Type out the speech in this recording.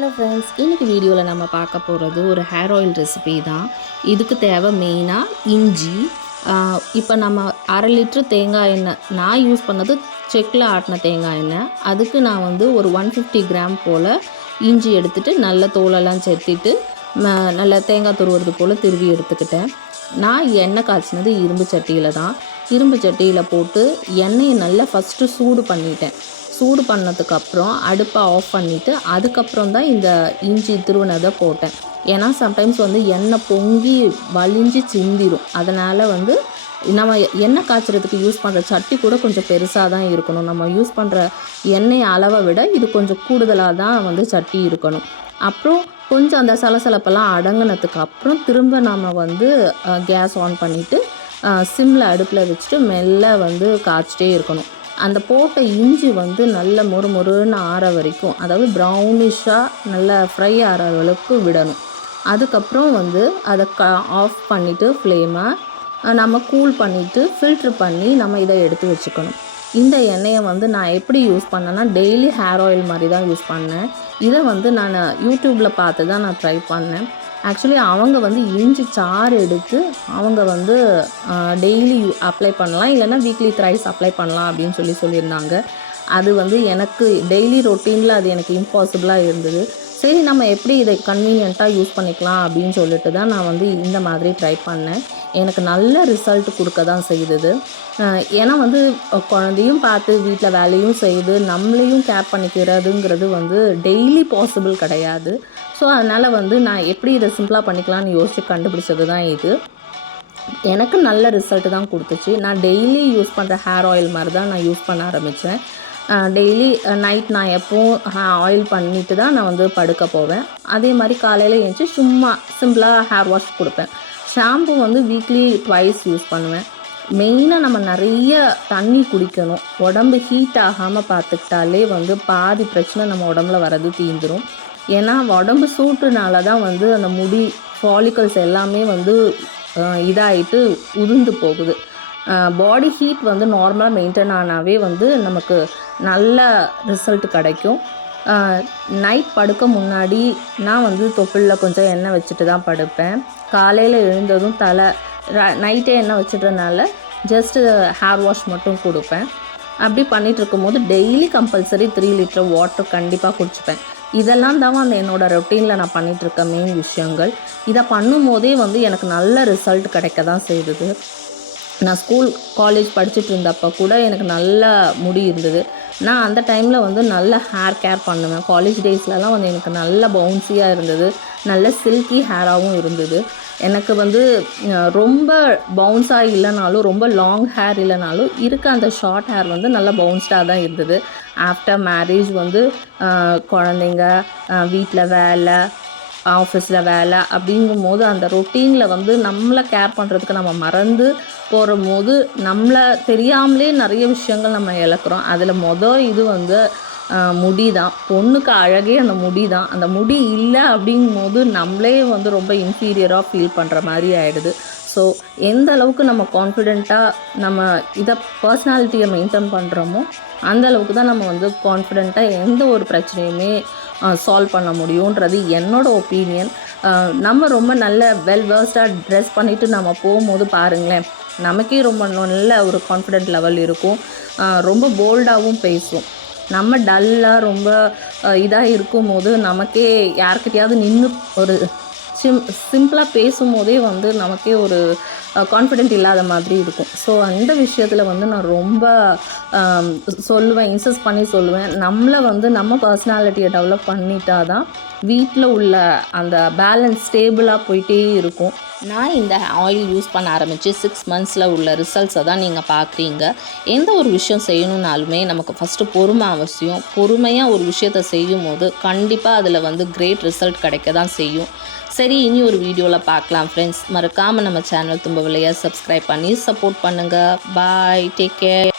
Hello friends, இன்றைக்கி வீடியோவில் நம்ம பார்க்க போகிறது ஒரு ஹேர் ஆயில் ரெசிபி தான். இதுக்கு தேவை மெயினாக இஞ்சி. இப்போ நம்ம 1/2 லிட்ரு தேங்காய் எண்ணெய், நான் யூஸ் பண்ணது செக்கில் ஆட்டின தேங்காய் எண்ணெய். அதுக்கு நான் வந்து ஒரு 150 கிராம் போல் இஞ்சி எடுத்துகிட்டு நல்ல தோலெல்லாம் செத்திட்டு நல்ல தேங்காய் துருவுறது போல் திருவி எடுத்துக்கிட்டேன். நான் எண்ணெய் காய்ச்சினது இரும்பு சட்டியில் தான். இரும்பு சட்டியில் போட்டு எண்ணெயை நல்லா ஃபஸ்ட்டு சூடு பண்ணிட்டேன். சூடு பண்ணதுக்கப்புறம் அடுப்பை ஆஃப் பண்ணிவிட்டு அதுக்கப்புறம் தான் இந்த இஞ்சி துருவினதை போட்டேன். ஏன்னா சம்டைம்ஸ் வந்து எண்ணெய் பொங்கி வலிஞ்சு சிந்திரும். அதனால் வந்து நம்ம எண்ணெய் காய்ச்சறதுக்கு யூஸ் பண்ணுற சட்டி கூட கொஞ்சம் பெருசாக தான் இருக்கணும். நம்ம யூஸ் பண்ணுற எண்ணெய் அளவை விட இது கொஞ்சம் கூடுதலாக தான் வந்து சட்டி இருக்கணும். அப்புறம் கொஞ்சம் அந்த சலசலப்பெல்லாம் அடங்கினதுக்கு அப்புறம் திரும்ப நம்ம வந்து கேஸ் ஆன் பண்ணிவிட்டு சிம்மில் அடுப்பில் வச்சுட்டு மெல்ல வந்து காய்ச்சிட்டே இருக்கணும். அந்த போட்ட இஞ்சி வந்து நல்ல மொறுன்னு ஆற வரைக்கும், அதாவது ப்ரௌனிஷாக நல்லா ஃப்ரை ஆகிற அளவுக்கு விடணும். அதுக்கப்புறம் வந்து அதை ஆஃப் பண்ணிவிட்டு ஃப்ளேமை நம்ம கூல் பண்ணிவிட்டு ஃபில்ட்ரு பண்ணி நம்ம இதை எடுத்து வச்சுக்கணும். இந்த எண்ணெயை வந்து நான் எப்படி யூஸ் பண்ணேன்னா, டெய்லி ஹேர் ஆயில் மாதிரி தான் யூஸ் பண்ணேன். இதை வந்து நான் யூடியூப்பில் பார்த்து தான் நான் ட்ரை பண்ணேன். ஆக்சுவலி அவங்க வந்து இஞ்சி சாறு எடுத்து அவங்க வந்து டெய்லி அப்ளை பண்ணலாம், இல்லைன்னா வீக்லி த்ரைஸ் அப்ளை பண்ணலாம் அப்படின்னு சொல்லியிருந்தாங்க. அது வந்து எனக்கு டெய்லி ரொட்டீனில் அது எனக்கு இம்பாசிபிளாக இருந்தது. சரி, நம்ம எப்படி இதை கன்வீனியண்ட்டாக யூஸ் பண்ணிக்கலாம் அப்படின்னு சொல்லிட்டு தான் நான் வந்து இந்த மாதிரி ட்ரை பண்ணேன். எனக்கு நல்ல ரிசல்ட் கொடுக்க தான் செய்தது. ஏன்னா வந்து குழந்தையும் பார்த்து வீட்டில் வேலையும் செய்து நம்மளையும் கேர் பண்ணிக்கிறதுங்கிறது வந்து டெய்லி பாசிபிள் கிடையாது. ஸோ அதனால் வந்து நான் எப்படி இதை சிம்பிளாக பண்ணிக்கலாம்னு யோசித்து கண்டுபிடிச்சது தான் இது. எனக்கு நல்ல ரிசல்ட்டு தான் கொடுத்துச்சு. நான் டெய்லி யூஸ் பண்ணுற ஹேர் ஆயில் மாதிரி தான் நான் யூஸ் பண்ண ஆரம்பித்தேன். டெய்லி நைட் நான் எப்போவும் ஆயில் பண்ணிவிட்டு தான் நான் வந்து படுக்க போவேன். அதே மாதிரி காலையில் எழுந்துச்சி சும்மா சிம்பிளாக ஹேர் வாஷ் கொடுப்பேன். ஷாம்பு வந்து வீக்லி ட்வைஸ் யூஸ் பண்ணுவேன். மெயினாக நம்ம நிறைய தண்ணி குடிக்கணும். உடம்பு ஹீட் ஆகாமல் பார்த்துக்கிட்டாலே வந்து பாதி பிரச்சனை நம்ம உடம்புல வர்றது தீந்துடும். ஏன்னா உடம்பு சூட்டுனால தான் வந்து அந்த முடி ஃபாலிக்கல்ஸ் எல்லாமே வந்து இதாகிட்டு உதிர்ந்து போகுது. பாடி ஹீட் வந்து நார்மலாக மெயின்டைன் ஆனாவே வந்து நமக்கு நல்ல ரிசல்ட் கிடைக்கும். நைட் படுக்க முன்னாடி நான் வந்து தொப்புளில் கொஞ்சம் எண்ணெய் வச்சுட்டு தான் படுப்பேன். காலையில் எழுந்ததும் நைட்டே எண்ணெய் வச்சுட்றதுனால ஜஸ்ட்டு ஹேர் வாஷ் மட்டும் கொடுப்பேன். அப்படி பண்ணிகிட்டு இருக்கும்போது டெய்லி கம்பல்சரி 3 லிட்டர் வாட்டர் கண்டிப்பாக குடிச்சுப்பேன். இதெல்லாம் தான் வந்து என்னோடய ரொட்டீனில் நான் பண்ணிகிட்ருக்க மெயின் விஷயங்கள். இதை பண்ணும்போதே வந்து எனக்கு நல்ல ரிசல்ட் கிடைக்க தான் செய்தது. நான் ஸ்கூல் காலேஜ் படிச்சுட்டு இருந்தப்போ கூட எனக்கு நல்ல முடி இருந்தது. நான் அந்த டைமில் வந்து நல்ல ஹேர் கேர் பண்ணுவேன். காலேஜ் டேஸ்லலாம் வந்து எனக்கு நல்ல பவுன்ஸியாக இருந்தது, நல்ல சில்கி ஹேராகவும் இருந்தது. எனக்கு வந்து ரொம்ப பவுன்ஸாக இல்லைனாலும் ரொம்ப லாங் ஹேர் இல்லைனாலும் இருக்க அந்த ஷார்ட் ஹேர் வந்து நல்லா பவுன்ஸ்டாக தான் இருந்தது. ஆஃப்டர் மேரேஜ் வந்து குழந்தைங்க, வீட்டில் வேலை, ஆஃபீஸில் வேலை அப்படிங்கும்போது அந்த ரொட்டீனில் வந்து நம்மளை கேர் பண்ணுறதுக்கு நம்ம மறந்து போகும்போது நம்மளை தெரியாமலே நிறைய விஷயங்கள் நம்ம இழக்கிறோம். அதில் இது வந்து முடி தான். பொண்ணுக்கு அழகே அந்த முடி தான். அந்த முடி இல்லை அப்படிங்கும்போது நம்மளே வந்து ரொம்ப இன்ஃபீரியராக ஃபீல் பண்ணுற மாதிரி ஆகிடுது. ஸோ எந்த அளவுக்கு நம்ம கான்ஃபிடெண்ட்டாக நம்ம இதை பர்சனாலிட்டியை மெயின்டைன் பண்ணுறோமோ அந்த அளவுக்கு தான் நம்ம வந்து கான்ஃபிடெண்ட்டாக எந்த ஒரு பிரச்சனையுமே சால்வ் பண்ண முடியுன்றது என்னோடய ஒப்பீனியன். நம்ம ரொம்ப நல்ல வெல் வேர்ஸ்டாக ட்ரெஸ் பண்ணிவிட்டு நம்ம போகும்போது பாருங்களேன், நமக்கே ரொம்ப நல்ல ஒரு கான்ஃபிடென்ட் லெவல் இருக்கும். ரொம்ப போல்டாகவும் பேசுவோம். நம்ம டல்லாக ரொம்ப இதாக இருக்கும்போது நமக்கே யார்கிட்டையாவது நின்று ஒரு சிம்பிளாக பேசும்போதே வந்து நமக்கே ஒரு கான்ஃபிடென்ட் இல்லாத மாதிரி இருக்கும். ஸோ அந்த விஷயத்தில் வந்து நான் ரொம்ப சொல்லுவேன், இன்சிஸ்ட் பண்ணி சொல்லுவேன். நம்மளை வந்து நம்ம பர்சனாலிட்டியை டெவலப் பண்ணிட்டா தான் வீட்டில் உள்ள அந்த பேலன்ஸ் ஸ்டேபிளாக போயிட்டே இருக்கும். நான் இந்த ஆயில் யூஸ் பண்ண ஆரம்பித்து 6 மந்த்ஸில் உள்ள ரிசல்ட்ஸை தான் நீங்கள் பார்க்குறீங்க. எந்த ஒரு விஷயம் செய்யணுன்னாலுமே நமக்கு ஃபஸ்ட்டு பொறுமை அவசியம். பொறுமையாக ஒரு விஷயத்தை செய்யும் போது கண்டிப்பாக அதில் வந்து கிரேட் ரிசல்ட் கிடைக்க தான் செய்யும். சரி, இனி ஒரு வீடியோவில் பார்க்கலாம் ஃப்ரெண்ட்ஸ். மறக்காமல் நம்ம சேனல் தும்பவில்லையா சப்ஸ்கிரைப் பண்ணி சப்போர்ட் பண்ணுங்கள். பாய், டேக் கேர்.